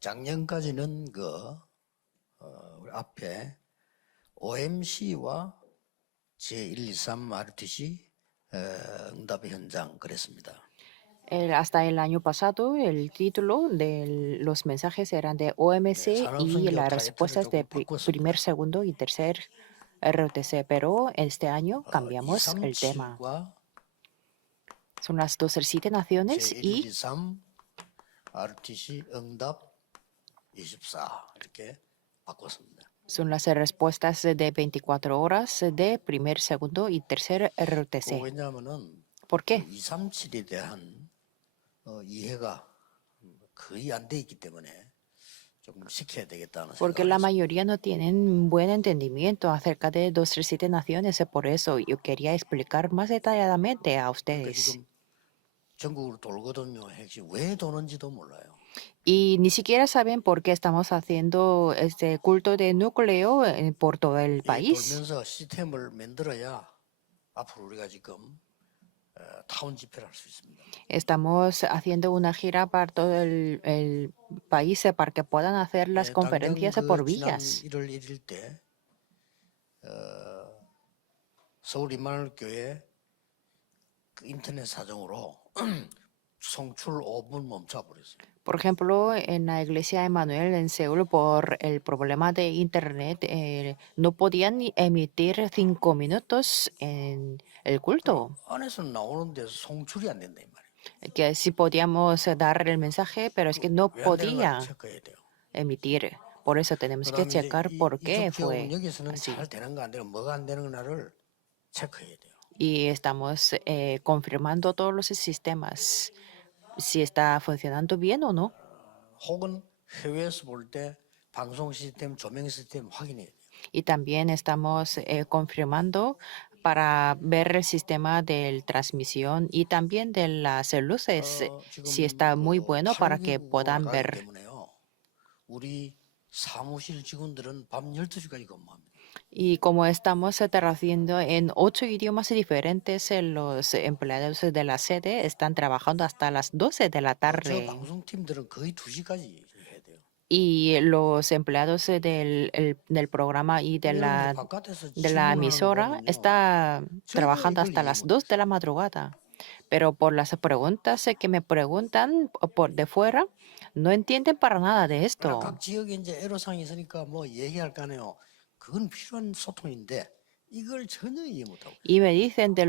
작년까지는 우리 앞에 OMC와 제123 RTC 응답 현장 그랬습니다. Hasta el año pasado, el título de los mensajes eran de OMC y 산업성교 las 타이틀을 respuestas de 조금 바꿨습니다. primer, segundo y tercer ROTC, pero este año cambiamos el tema. 237과 Son las 207 naciones y 제123 RTC 응답 24 이렇게 바꿨습니다. son las respuestas de 24 horas de primer, segundo y tercer ROTC. 왜냐하면은 ¿Por qué? 237에 대한 이해가 거의 안 돼 있기 때문에 조금 시켜야 되겠다는 Porque 생각을 la 했습니다. mayoría no tienen buen entendimiento acerca de 237 naciones. Por eso yo quería explicar más detalladamente a 그러니까 ustedes. 지금 전국으로 돌거든요. 핵심 왜 도는지도 몰라요. Y ni siquiera saben por qué estamos haciendo este culto de núcleo por todo el país. 돌면서 시스템을 만들어야 앞으로 우리가 지금 타운 집회를 할 수 있습니다. Estamos haciendo una gira para todo el país para que puedan hacer las 당장 conferencias por 지난 villas. 1월 1일 때 서울 임마누엘교회 인터넷 사정으로 송출 5분 멈춰버렸어요. Por ejemplo, en la iglesia Emmanuel en Seúl, por el problema de internet, no podían emitir 5 minutos en el culto. 안에서 나오는 데서 송출이 안 된다 이 말이에요. Que sí podíamos dar el mensaje, pero es que no 왜 안 되는가 podía 체크해야 돼요. emitir. Por eso tenemos que 그다음에 이제 checar por qué 이쪽 지역 fue 여기서는 así. 잘 되는가 안 되는가 뭐가 안 되는가를 체크해야 돼요. Y estamos confirmando todos los sistemas, si está funcionando bien o no. 혹은 해외에서 볼 때 방송 시스템, 조명 시스템 확인해야 돼요. Y también estamos confirmando para ver el sistema de transmisión y también de las luces, si está muy bueno para que 8개국으로 puedan 나가기 ver. 때문에요. 우리 사무실 직원들은 밤 12시까지 근무합니다. Y como estamos traduciendo en 8 idiomas diferentes, los empleados de la sede están trabajando hasta las 12 de la 저 tarde. 방송팀들은 거의 2시까지 해야 돼요. Y los empleados del programa y de 여러분들 바깥에서 de la 질문하는 거 emisora 보면요. están trabajando 이걸 hasta 이해 las 못 2 de la madrugada. Pero por las preguntas que me preguntan por de fuera, no entienden para nada de esto. 각 지역에 이제 애로사항이 있으니까 뭐 얘기할 거 아니에요. 그건 필요한 소통인데 이걸 전혀 이해 못하고. Y me dicen de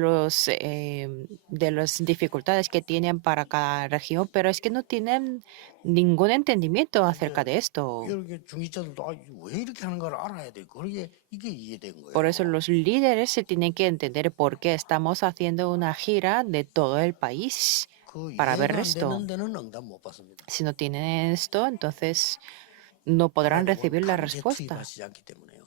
las dificultades que tienen para cada región, pero es que no tienen ningún entendimiento acerca de esto. 이렇게 중직자들도 왜 이렇게 하는 걸 알아야 돼. 그게 이게 이해된 거예요. Por eso los líderes se tienen que entender por qué estamos haciendo una gira de todo el país 그 para ver 이해가 안 esto. 되는 데는 응답 못 받습니다. Si no tienen esto, entonces no podrán recibir la 강제 respuesta. 투입하시지 않기 때문에요.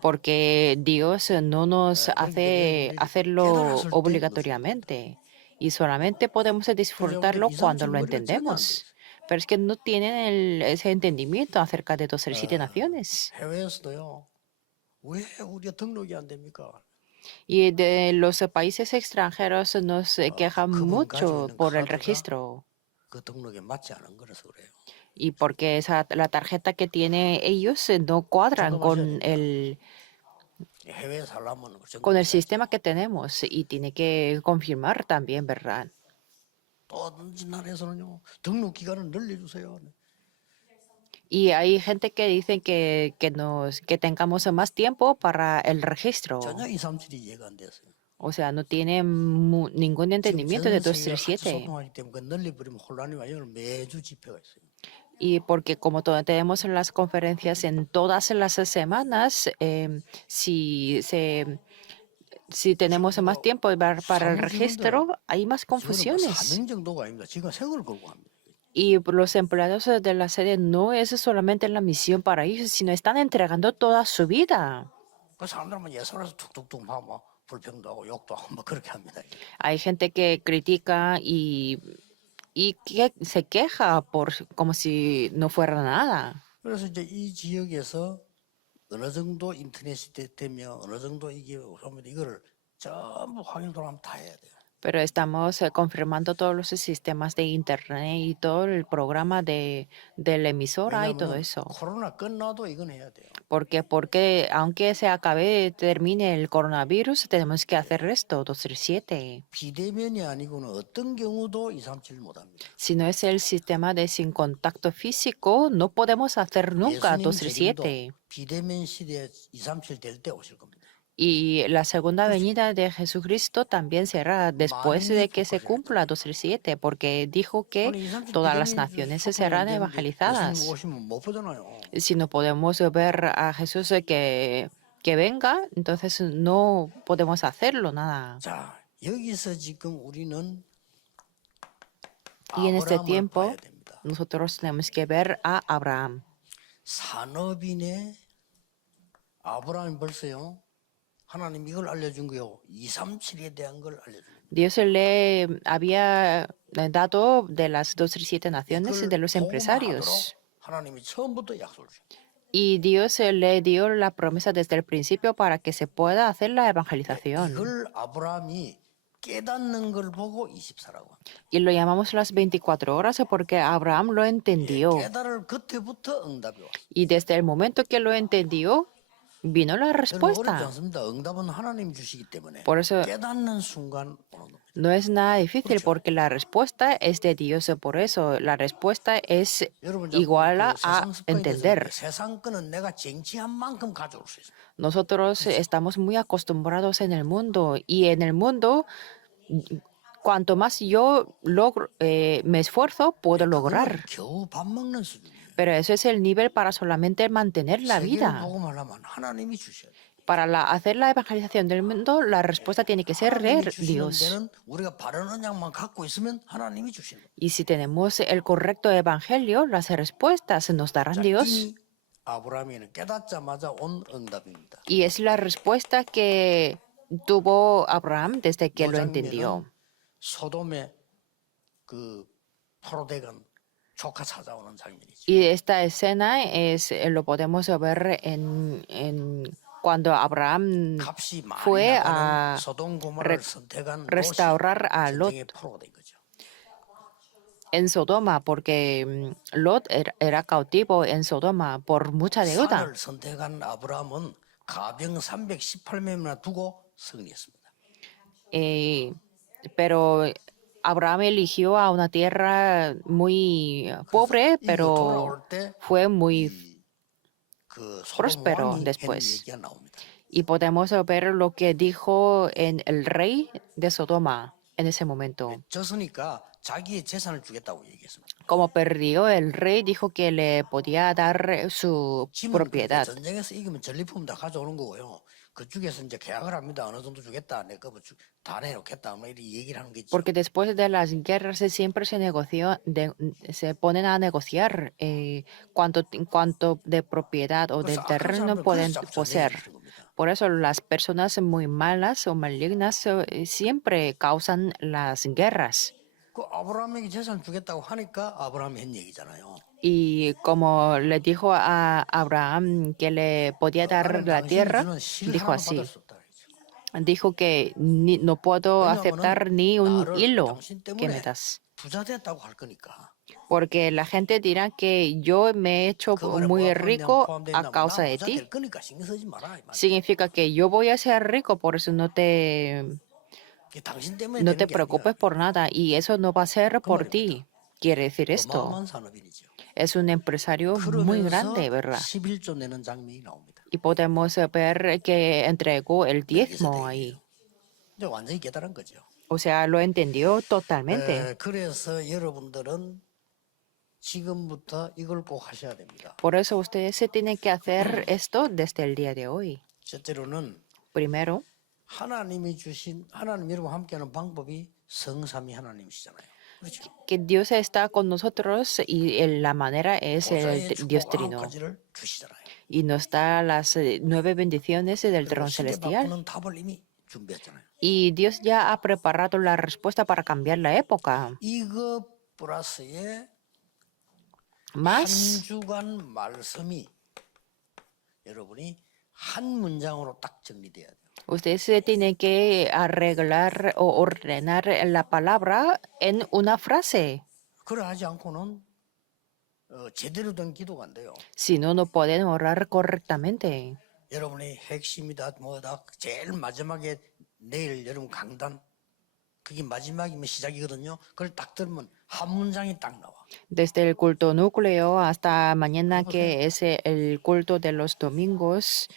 Porque Dios no nos hace hacerlo 깨달았을 때 obligatoriamente y solamente podemos disfrutarlo cuando lo entendemos. Pero es que no tienen ese entendimiento acerca de 207 naciones. 해외에서도요. 왜 우리가 등록이 안 됩니까? Y de los países extranjeros nos quejan 그분 가지고 mucho 있는 por el 카드가 registro 그 등록에 맞지 않은 거라서 그래요. y porque la tarjeta que tienen ellos no cuadran 해외에 살려면 con el sistema que tenemos y tiene que confirmar también, ¿verdad? 또 나라에서는요. 등록 기간을 늘려주세요. Y hay gente que dice que tengamos más tiempo para el registro. 전혀 237이 이해가 안 됐어요. O sea, no tienen ningún 지금 entendimiento de 전 세계가 같이 237. 소통하기 때문에 그 늘려버리면 혼란이 와요. 매주 집회가 있어요. Y porque como tenemos las conferencias en todas las semanas, si tenemos más tiempo para el registro, hay más 이거는 뭐 confusiones. 사명 정도가 아닙니다. 지금 생을 걸고 합니다. Y los empleados de la sede no es solamente la misión para ellos, sino están entregando toda su vida. 그 사람들은 예선에서 툭툭툭 막 불평도 하고 욕도 하고 막 그렇게 합니다. Hay gente que critica y que se queja como si no fuera nada. 그래서 이제 이 지역에서 어느 정도 인터넷이 되면 어느 정도 이게 오면 이거를 전부 확인 돌아가면 다 해야 돼요. Pero estamos confirmando todos los sistemas de internet y todo el programa de la emisora y todo 왜냐하면 eso. 코로나 끝나도 이건 해야 돼요. Porque aunque se acabe, termine el coronavirus, tenemos que hacer esto, 237. 비대면이 아니고는 어떤 경우도 237 못합니다. Si no es el sistema de sin contacto físico, no podemos hacer nunca 예수님 재림도 237. 비대면 시대에 237 될 때 오실 겁니다. Y la segunda 그렇죠. venida de Jesucristo también será después 만인이 de que se 복받으려 cumpla 했잖아요. 237, porque dijo que 아니 237 todas las 비대면이 naciones 소통이 안 serán 되는데 예수님 evangelizadas. 오시면 못 보잖아요. Si no podemos ver a Jesús que venga, entonces no podemos hacerlo nada. 자, 여기서 지금 우리는 Y en este 아브라함을 tiempo 봐야 됩니다. nosotros tenemos que ver a Abraham. 산업인의 아브라함이 벌써요. 하나님 이걸 알려준 거요. 237에 대한 걸 알려준 거예요. Dios le había dado de las 237 naciones y de 이걸 los 보고만 하도록 empresarios. 하나님이 처음부터 약속을 주셨어요. Y Dios le dio la promesa desde el principio para que se pueda hacer la evangelización. 이걸 아브라함이 깨닫는 걸 보고 24라고 합니다. Y lo llamamos las 24 horas porque Abraham lo entendió. 깨달을 그때부터 응답이 왔어요. Y desde el momento que lo entendió, vino la 여러분 어렵지 respuesta. 않습니다. 응답은 하나님이 주시기 때문에 Por eso 깨닫는 순간 오는 겁니다. no es nada difícil porque la respuesta es de Dios. Por eso la respuesta es 여러분 igual a 세상 습관이 돼서 entender. 세상 거는 내가 쟁취한 만큼 가져올 수 있어요. Nosotros estamos muy acostumbrados en el mundo y en el mundo, cuanto más yo me esfuerzo, puedo 그거는 lograr. 겨우 밥 먹는 수준이에요. Pero eso es el nivel para solamente mantener la 세계를 vida. 복음하려면 하나님이 주셔야 돼요. Para hacer la evangelización del mundo, la respuesta tiene que ser 하나님이 주시는 Dios. 데는 우리가 바른 언약만 갖고 있으면 하나님이 주시는 거예요. Y si tenemos el correcto evangelio, las respuestas nos darán Dios. 이미 아브라함이는 깨닫자마자 온 응답입니다. Y es la respuesta que tuvo Abraham desde que lo entendió. 소돔의 그 포로대간 조카 찾아오는 장면이죠. Y esta escena lo podemos ver cuando Abraham 값이 많이 fue 나가는 a 소돔 고모라를 선택한 restaurar a Lot 전쟁의 포로가 된 거죠. en Sodoma, porque Lot era cautivo en Sodoma por mucha deuda. 산을 선택한 아브라함은 가병 318명이나 두고 승리했습니다. Pero Abraham eligió a una tierra muy pobre, 이거 pero 돌아올 때 fue muy 그 소돔 próspero 왕이 한 después. 얘기가 나옵니다. Y podemos ver lo que dijo en el rey de Sodoma en ese momento. 졌으니까 자기의 재산을 주겠다고 얘기했습니다. Como perdió, el rey dijo que le podía dar su 짐은 propiedad. 전쟁에서 이기면 전리품 다 가져오는 거고요. 그쪽에서 이제 계약을 합니다. 어느 정도 주겠다. 내가 다 내놓겠다. 뭐 이렇게 얘기를 하는 게 있죠. Porque después de las guerras siempre se ponen a negociar cuánto de propiedad o de 그래서 악한 terreno 사람들은 pueden 그래서 자꾸 poseer. 전쟁을 일으키는 겁니다. Por eso las personas muy malas o malignas siempre causan las guerras. 그 아브라함에게 재산 주겠다고 하니까 아브라함이 한 얘기잖아요. Y como le dijo a Abraham que le podía dar 나는 la 당신이 tierra, 주는 실 dijo 하나도 así. 받을 수 없다 그랬죠. Dijo que no puedo aceptar ni un 나를 hilo 당신 que me 때문에 das. 부자 됐다고 할 거니까. Porque la gente dirá que yo me he hecho 그거에 muy 뭐가 rico 포함되어 a 있나 causa 나 de 부자 ti. 될 거니까 신경 쓰지 마라. 이 말이에요. Significa que yo voy a ser rico, por eso no te 그게 당신 때문에 no 되는 te 게 preocupes por nada. Y eso no va a ser por ti. Quiere decir 아니라 esto. 어마어마한 산업인이죠. Es un empresario muy grande, ¿verdad? 11조 내는 장면이 나옵니다. Y podemos ver que entregó el diezmo ahí. 이제 완전히 깨달은 거죠. O sea, lo entendió totalmente. 그래서 여러분들은 지금부터 이걸 꼭 하셔야 됩니다. Por eso ustedes se tienen que hacer esto desde el día de hoy. 첫째로는 Primero, 하나님이 주신 하나님 여러분 함께하는 방법이 성삼위 하나님이시잖아요. 그렇죠? que Dios está con nosotros y la manera es el 보좌의 Dios 축복 Trino. 9가지를 주시잖아요. Y nos da las 9 bendiciones del 그리고 trono 시대 celestial. 바꾸는 답을 이미 준비했잖아요. Y Dios ya ha preparado la respuesta para cambiar la época. 이거 플러스에 한 Más 주간 말씀이 여러분이 한 문장으로 딱 정리돼야 돼요. Usted se tiene que arreglar o ordenar la palabra en una frase. 그러하지 않고는 제대로 된 기도가 안 돼요. Si no, no pueden orar correctamente. 여러분의 핵심이다 뭐다 제일 마지막에 내일 여러분 강단 그게 마지막이면 시작이거든요. 그걸 딱 들으면 한 문장이 딱 나와. Desde el culto núcleo hasta mañana, 해보세요. que es el culto de los domingos,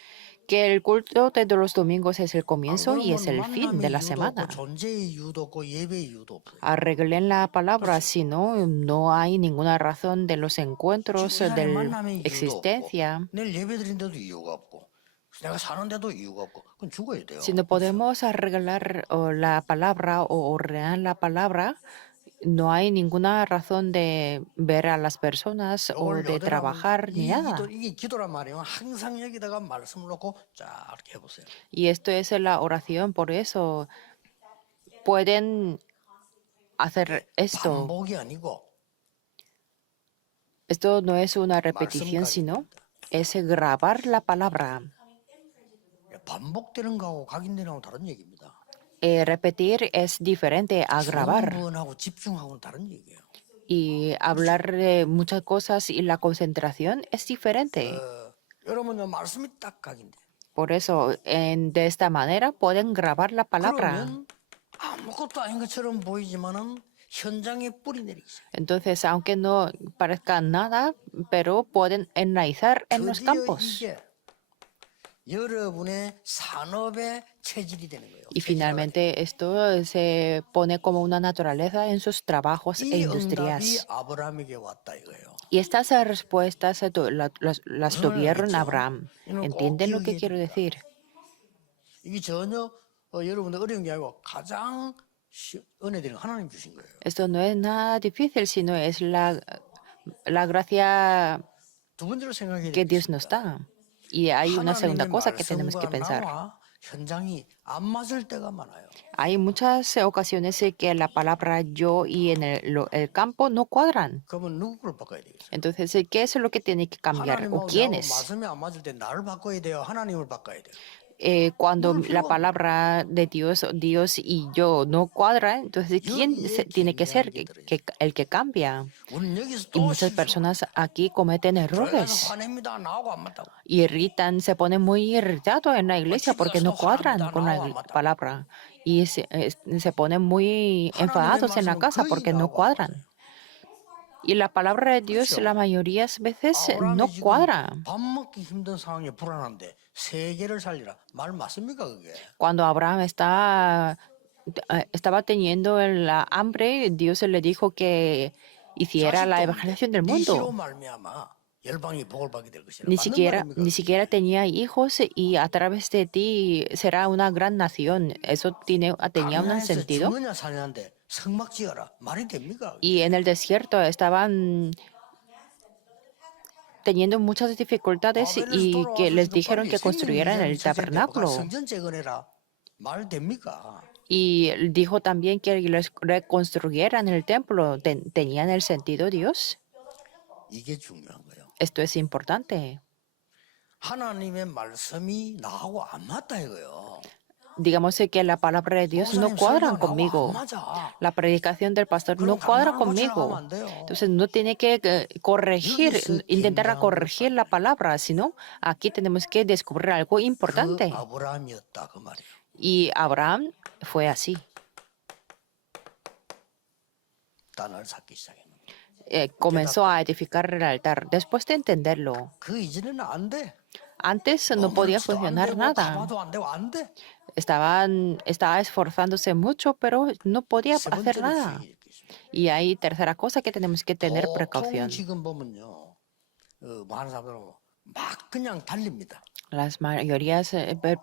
que el culto de los domingos es el 안 comienzo y es 그러면 el fin de 만남의 la 이유도 없고 semana. 존재의 이유도 없고 예배의 이유도 없어요. Arreglen la palabra, 그렇죠. si no, no hay ninguna razón de los 지금 encuentros 이 자리에 de 만남의 이유도 없고 existencia. 내일 예배 드린데도 이유가 없고 내가 사는데도 이유가 없고 그건 죽어야 돼요. Si no 그렇죠? podemos arreglar la palabra o ordenar la palabra, no hay ninguna razón de ver a las personas o 요걸 de 여덟하면 trabajar ni nada. 이게 기도란 말이에요. 항상 여기다가 말씀을 놓고 쫙 이렇게 해보세요. Y esto es la oración, por eso pueden hacer esto. 반복이 아니고 Esto no es una 말씀 repetición, sino 각인입니다. es grabar la palabra. 반복되는 거하고 각인되는 거하고 다른 얘기입니다. Repetir es diferente a grabar. 주문하고 집중하고는 다른 얘기예요. Y hablar de muchas cosas y la concentración es diferente. 여러분은 말씀이 딱 각인돼. Por eso, de esta manera pueden grabar la palabra. 그러면 아무것도 아닌 것처럼 보이지만은 현장에 뿌리 내리기 시작. Entonces, aunque no parezca nada, pero pueden enraizar en los 드디어 campos. 이게 여러분의 산업의 체질이 되는 거예요. Y finalmente esto se pone como una naturaleza en sus trabajos e 이 응답이 industrias. 아브라함에게 왔다 이거예요. Y estas respuestas las 무슨 tuvieron 말이겠죠? Abraham. 이건 꼭 ¿Entienden lo que 기억해야 quiero 됩니다. decir? 이게 전혀 여러분들 어려운 게 아니고 가장 은혜되는 하나님 주신 거예요. Esto no es nada difícil, sino es la gracia 두 번째로 생각해야 que 될 게 Dios nos 있습니다. da. Y hay una segunda 하나님의 cosa que tenemos que 말씀과 pensar. 나와 현장이 안 맞을 때가 많아요. Hay muchas ocasiones que la palabra yo y en el campo no cuadran. 그러면 누구를 바꿔야 되겠어요? Entonces, ¿qué es lo que tiene que cambiar? ¿O 하나님하고 quién 나하고 es? 말씀이 안 맞을 때 나를 바꿔야 돼요. 하나님을 바꿔야 돼요. Cuando Bueno, la pero- palabra de Dios y yo no cuadran, entonces ¿quién 여기에 tiene que ser 긴장이 el que cambia? 우리는 여기서 Y 또 muchas 실수를 personas aquí cometen 그래서 errores, 화냅니다. 나하고 안 맞다고. irritan, se ponen muy irritados en la iglesia porque no cuadran con la palabra y se ponen muy enfadados en la casa porque no cuadran. Y la palabra de Dios la mayoría de veces no 아브라함이 지금 cuadra. 밥 먹기 힘든 상황에 불안한데 세계를 살리라. 말 맞습니까 그게? Cuando Abraham estaba teniendo hambre, Dios le dijo que hiciera la evangelización del 네 시로 mundo. 말미암아 열방이 복을 받게 될 것이라. Ni 맞는 siquiera, 말입니까, ni 그게? siquiera tenía hijos y a través de ti será una gran nación. ¿Eso tenía un 광야에서 sentido? 죽느냐 사냐인데 성막 지어라. 말이 됩니까? 그게? Y en el desierto estaban teniendo muchas dificultades 바벨에서 y que 돌아와서 les 지금 dijeron 빨리 que construyeran el 생명의 세대인데 tabernáculo. 성전 재건해라. 말 됩니까? Y dijo también que les reconstruyeran el templo. ¿Tenían el sentido Dios? 이게 중요한 거예요. Esto es importante. 하나님의 말씀이 나하고 안 맞다 이거요. Digamos que la palabra de Dios no cuadra conmigo. La predicación del pastor no cuadra conmigo. Entonces no tiene que corregir, intentar corregir la palabra, sino aquí tenemos que descubrir algo 그 importante. 아브라함이었다 그 말이에요. Y Abraham fue así. 단을 쌓기 시작했는 거예요. Comenzó a edificar el altar. Después de entenderlo, 그 이전에는 안 돼. antes no podía funcionar nada. 가봐도 안 되고 안 돼. Estaba esforzándose mucho, pero no podía 세 hacer 번째로 nada. 주의할 게 있습니다. Y hay tercera cosa que tenemos que tener 보통 precaución. 지금 보면요, 많은 사람들은 막 그냥 달립니다. Las mayorías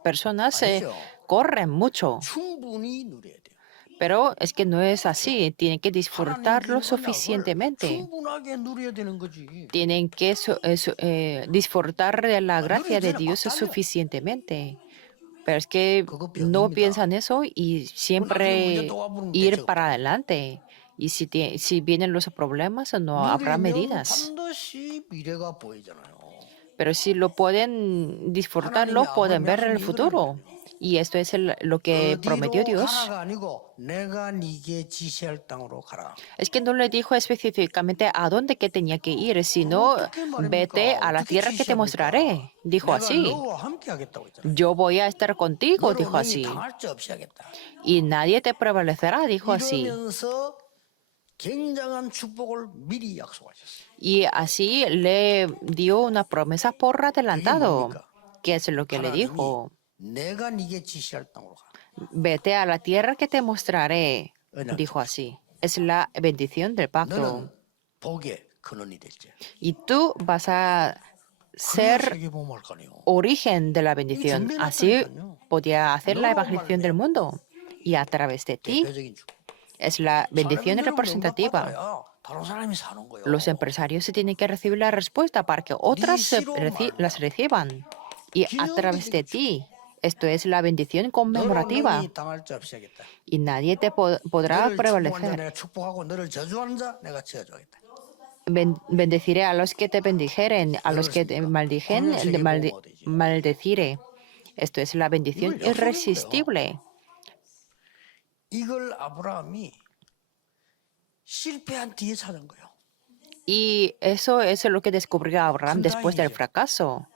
personas 아니죠. corren mucho, 충분히 누려야 돼요. pero es que no es así. Tienen que 하나님 disfrutarlo 주는 언약을 suficientemente. 충분하게 누려야 되는 거지. Tienen que disfrutar de la gracia de no Dios batalla. suficientemente. Pero es que 그거 no 병입니다. piensan eso y siempre ir para adelante. Y si vienen los problemas, no habrá 누리면 medidas. 반드시 미래가 보이잖아요. Pero si lo pueden disfrutarlo, pueden ver el futuro. Y esto es lo que prometió 어디로 Dios. 가라가 아니고 내가 네게 지시할 땅으로 가라. Es que no le dijo específicamente a dónde que tenía que ir, sino 어떻게 vete 말입니까? a la 어떻게 tierra que te 지시합니까? mostraré. Dijo 내가 así. 너와 함께 하겠다고 했잖아요. Yo voy a estar contigo, 너로 dijo 능히 así. 당할 자 없이 하겠다. Y nadie te prevalecerá, dijo así. 이러면서 굉장한 축복을 미리 약속하셨어요. Y así le dio una promesa por 그게 adelantado. 뭡니까? ¿Qué es lo que le 하나님이 dijo? 내가 네게 지시할 땅으로 가. Vete a la tierra que te mostraré, 언약 dijo 축복. así. Es la bendición del pacto. 너는 복의 근원이 될지. Y tú vas a ser 세계복음할 거 아니에요. origen de la bendición. 준비해놨다니까요. Así podía hacer la 너로 evangelización del 말미암아 mundo. Y a través de ti 대표적인 축복. es la bendición 사람들은 representativa. 응답받아야 다른 사람이 사는 거예요. Los empresarios se tienen que recibir la respuesta para que otras las reciban. Y a través de ti, esto es la bendición 너로 conmemorativa. 능히 당할 자 없이 하겠다. Y nadie te podrá 너를 축복한 자 prevalecer. 내가 축복하고 너를 저주하는 자 내가 저주하겠다. Bendeciré a los que te bendijeren, a los que te maldijen, maldeciré. Esto es la bendición irresistible. 이걸 아브라함이 실패한 뒤에 찾은 거예요. Y eso es lo que descubrió Abraham después del fracaso.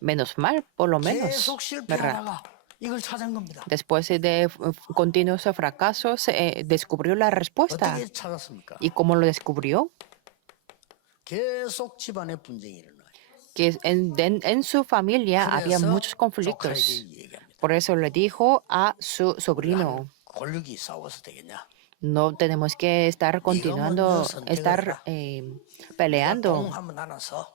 Menos mal, por lo menos, 계속 ¿verdad? 실패하다가 이걸 찾은 겁니다. Después de continuos fracasos, descubrió la respuesta. 어떻게 찾았습니까? ¿Y cómo lo descubrió? 계속 집안에 분쟁이 일어나요. Que en su familia había 그래서 muchos conflictos. 조카에게 얘기합니다. Por eso le dijo a su sobrino, 권력이 싸워서 되겠냐? no tenemos que estar continuando, peleando. 동하면 나는 서,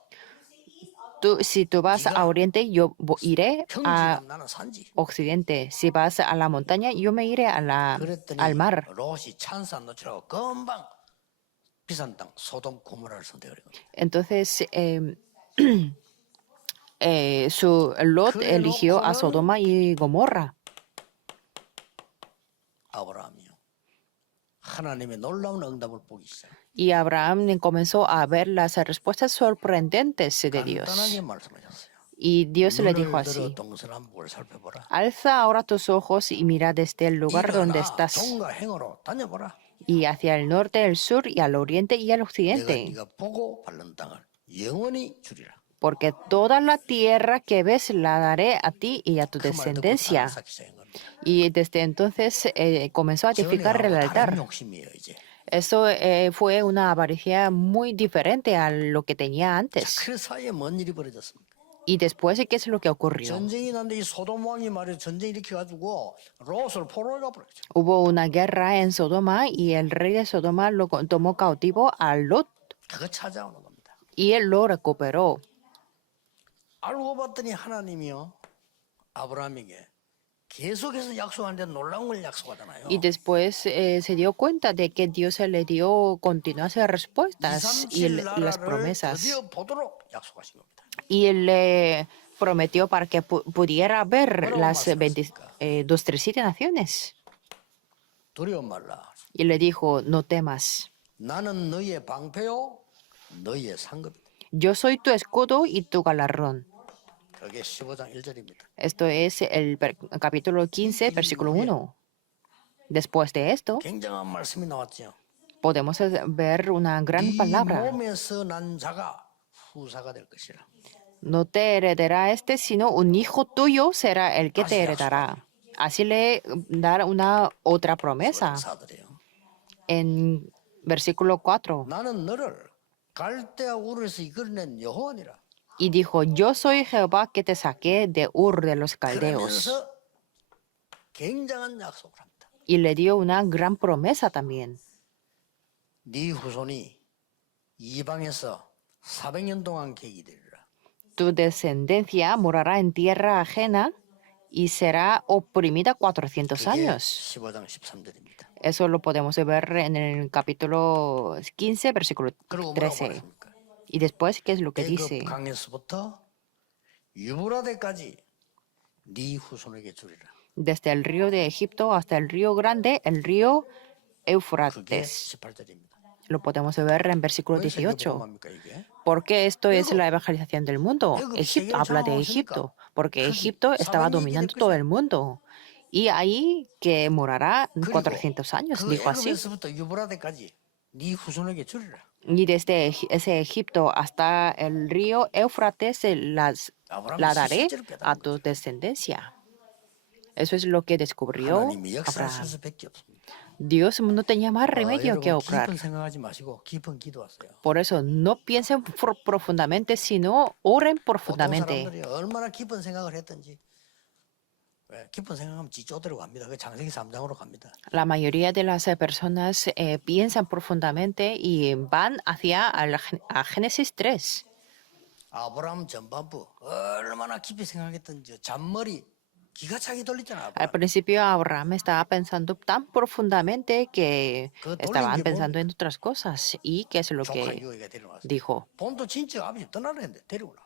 Si tú vas a Oriente, yo iré a 평지하면 나는 산지. Occidente. Si vas a la montaña, yo me iré 그랬더니 al mar. 롯이 찬스 안 놓치라고 금방 비싼 땅 소돔 고모라를 선택을 해요. Entonces, Lot eligió a Sodoma y Gomorra. 아브라함이요. 하나님의 놀라운 응답을 보기 시작. Y Abraham comenzó a ver las respuestas sorprendentes de Dios. 간단하게 말씀하셨어요. Y Dios le dijo 눈을 들어 así, 동서남북을 살펴보라. alza ahora tus ojos y mira desde el lugar donde estás 동과 행으로 다녀보라. y hacia el norte, el sur y al oriente y al 내가 occidente. 네가 보고 밟는 땅을 영원히 주리라. Porque toda la tierra que ves la daré a ti y a tu 그 말 듣고 descendencia. 땅을 쌓기 시작한 겁니다. Y desde entonces comenzó a edificar el 전혀 다른 altar. 욕심이에요 이제. Eso fue una avaricia muy diferente a lo que tenía antes. 그 사이에 뭔 일이 벌어졌습니까? Y después, ¿qué es lo que ocurrió? 전쟁이 났는데 이 소돔 왕이 말이야 전쟁 일으켜 가지고 롯을 포로에 가버렸죠. Hubo una guerra en Sodoma y el rey de Sodoma lo tomó cautivo a Lot 그거 찾아오는 겁니다. y él lo recuperó. 알고 봤더니 하나님이요 아브라함에게 계속해서 약속하는데 놀라운 걸 약속하잖아요. Y después se dio cuenta de que Dios le dio continuas respuestas y 237 las 나라를 promesas. 드디어 보도록 약속하신 겁니다. Y él le prometió para que pudiera ver 뭐라고 las 말씀하십니까? 237 naciones. 두려워 말라. Y le dijo, no temas. 나는 너희의 방패요 너희의 상급이다. Yo soy tu escudo y tu galardón. 그게 15장 1절입니다. Esto es el capítulo 15, versículo 1. Después de esto, 굉장한 말씀이 나왔죠. podemos ver una gran 네 palabra. 몸에서 난 자가 후사가 될 것이라. No te heredará este, sino un hijo tuyo será el que te heredará. Así le da una otra promesa 사들이요. en versículo 4. 나는 너를 갈대아 우르에서 이끌어낸 여호와니라. Y dijo, yo soy Jehová que te saqué de Ur de los Caldeos. 그러면서 굉장한 약속을 합니다. Y le dio una gran promesa también. 네 후손이 이방에서 400년 동안 계기 되리라. Tu descendencia morará en tierra ajena y será oprimida 400 그게 años. 15장 13절입니다. Eso lo podemos ver en el capítulo 15, versículo 그리고 뭐라고 13. 말했습니까? Y después, ¿qué es lo que dice? 애굽 강에서부터 유브라데까지 네 후손에게 주리라. Desde el río de Egipto hasta el río grande, el río 그게 Éufrates. 18절입니다. Lo podemos ver en versículo 왜 세계복음 18. 합니까 이게? ¿Por qué esto es la evangelización del mundo? 애굽 Egipto 세계를 habla de 장악하셨으니까. Egipto. porque 거기 Egipto estaba 사방 얘기를 dominando todo 했거든. el mundo. Y ahí que morará 그리고 400 años, 그 dijo así. 애굽에서부터 유브라데까지 네 후손에게 주리라. Y desde ese Egipto hasta el río Éufrates 아브라함이 la daré 실제로 a 깨달은 tu 거죠. descendencia. Eso es lo que descubrió 하나님이 역사할 Abraham. 수밖에 없습니다. Dios no tenía más remedio que 여러분 obrar. 깊은 생각하지 마시고 깊은 기도하세요. Por eso no piensen profundamente, sino oren 보통 profundamente. 사람들이 얼마나 깊은 생각을 했든지 깊은 생각하면 지조대로 갑니다. 그 창세기 3장으로 갑니다. La mayoría de las personas piensan profundamente y van hacia a Génesis 3. 아브라함 전반부 얼마나 깊이 생각했든지 잔머리 기가 차게 돌리잖아. Al 아브라함. principio Abraham estaba pensando tan profundamente que 그 돌린 estaban 게 pensando 뭡니까? en otras cosas. ¿Y qué es lo 조카 que 유에가 데려왔어. dijo? 본토 친척 아버지 떠나려 했는데 데려오라.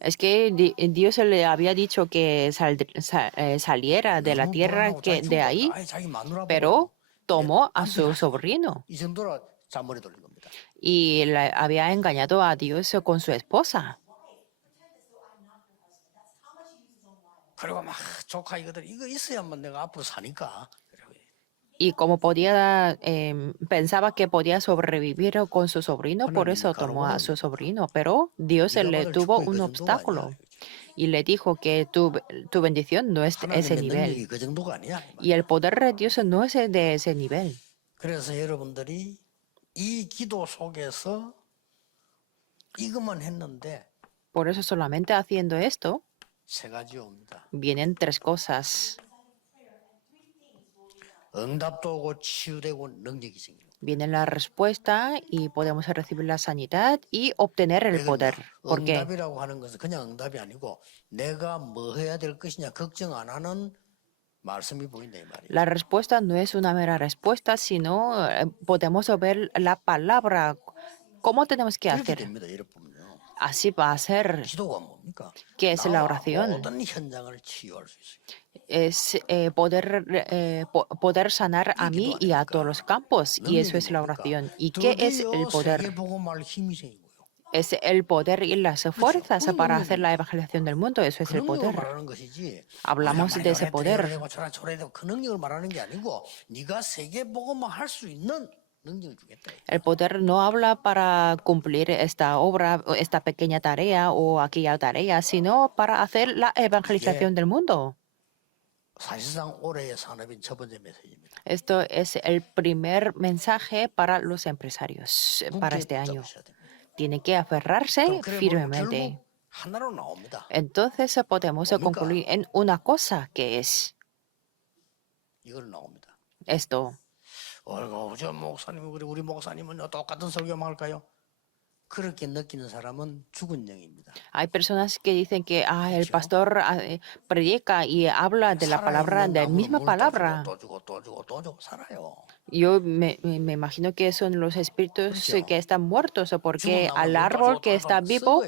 Es que Dios le había dicho que saliera de la 너무 tierra 불안하고 que 자기 de 죽은 ahí, 아예 자기 마누라 보고 pero tomó a 남편 su 하지 마. sobrino 이 정도로 잔머리 돌린 겁니다. y había engañado a Dios con su esposa. 그리고 막 조카 이거들 이거 있어야만 내가 앞으로 사니까. Y como pensaba que podía sobrevivir con su sobrino, por eso tomó a su sobrino. Pero Dios 네가 le 받을 tuvo 축복이 그 un 정도가 obstáculo 아니야. y le dijo que tu bendición no es de ese 하나님의 능력이 nivel. 그 정도가 아니야. Y el poder de Dios no es de ese nivel. 그래서 여러분들이 이 기도 속에서 이것만 했는데 Por eso solamente haciendo esto, 세 가지 옵니다. vienen tres cosas. 응답도 오고 치유되고 능력이 생기는 거예요. Viene la respuesta y podemos recibir la sanidad y obtener el poder. ¿Por qué? 응답이라고 하는 것은 그냥 응답이 아니고 내가 뭐 해야 될 것이냐 걱정 안 하는 말씀이 보인다 이 말이에요. La respuesta no es una mera respuesta, sino podemos ver la palabra, cómo tenemos que 그렇게 hacer. 됩니다. 여러분요. Así va a ser. 기도가 뭡니까? ¿Qué es la 나와 oración? 모든 현장을 치유할 수 있어요. Es poder sanar a mí y a todos los campos. Y eso es la oración. ¿Y qué es el 드디어 poder? 세계복음할 힘이 생긴 거예요. Es el poder y las fuerzas para hacer la evangelización del mundo. Eso es 그 el 능력을 poder. 말하는 것이지. Hablamos de ese poder. 그 능력을 말하는 게 아니고 네가 세계복음만 할 수 있는 능력을 주겠다. El poder no habla para cumplir esta obra, o esta pequeña tarea o aquella tarea, sino para hacer la evangelización del mundo. 사실상 올해의 산업인 첫 번째 메시지입니다. Esto es el primer mensaje para los empresarios para 굳게 este año. 붙잡으셔야 됩니다. Tiene que aferrarse 그럼 그래 보면 firmemente. 결국 하나로 나옵니다. Entonces podemos 뭡니까? concluir en una cosa que es 이걸 나옵니다. esto. 저 목사님 우리 목사님은 똑같은 설교만 할까요? 그렇게 느끼는 사람은 죽은 영입니다. Hay personas que dicen que el pastor predica y habla de la palabra, de la misma palabra. 또 주고 살아요. Yo me imagino que son los espíritus que están muertos, porque al árbol que está vivo,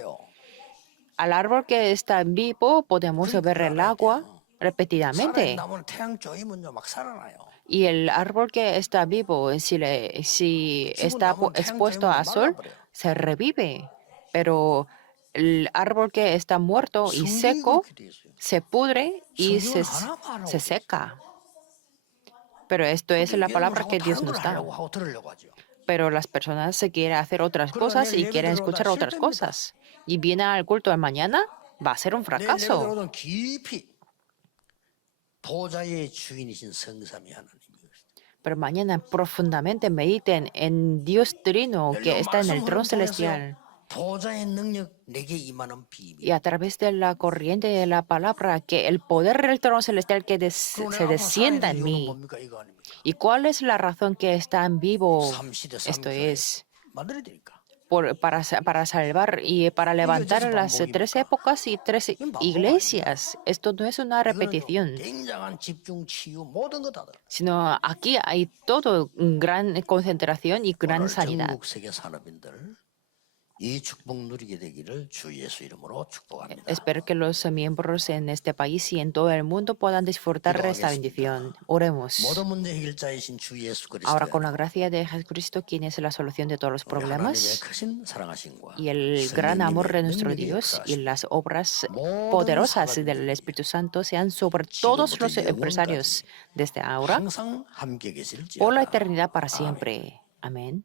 podemos ver el agua repetidamente. 나무는 태양 쪼이면요 막 살아나요. Y el árbol que está vivo, si está expuesto al sol, se revive. Pero el árbol que está muerto y seco se pudre y se seca. Pero esto es la palabra que Dios nos da. Pero las personas se quieren hacer otras cosas y quieren escuchar otras cosas. Y viene al culto de mañana, va a ser un fracaso. 보좌의 주인이신 성삼위 하나님이 Pero mañana profundamente mediten en Dios Trino que está en el trono celestial. 보좌의 능력 내게 임하는 비밀. Y a través de la corriente de la palabra, que el poder del trono celestial que se descienda en mí. ¿Y cuál es la razón que está en vivo? Esto es para salvar y para levantar las tres épocas y tres iglesias. Esto no es una repetición, sino aquí hay todo gran concentración y gran sanidad. 이 축복 누리게 되기를 주 예수 이름으로 축복합니다. Espero que los miembros en este país y en todo el mundo puedan disfrutar de esta bendición. Oremos. 모든 문제 해결자이신 주 예수 Ahora, 그리스도의 con la gracia de Jesucristo, quien es la solución de todos los 우리 하나님의 problemas, 크신 사랑하심과 y el gran amor de 성령님의 nuestro 능력의 Dios y 역사하심 las obras 모든 poderosas 사람들이 del Espíritu Santo sean sobre todos los 지금부터 empresarios desde ahora 항상 함께 por la 계실지어다. eternidad para 아멘. siempre. Amén.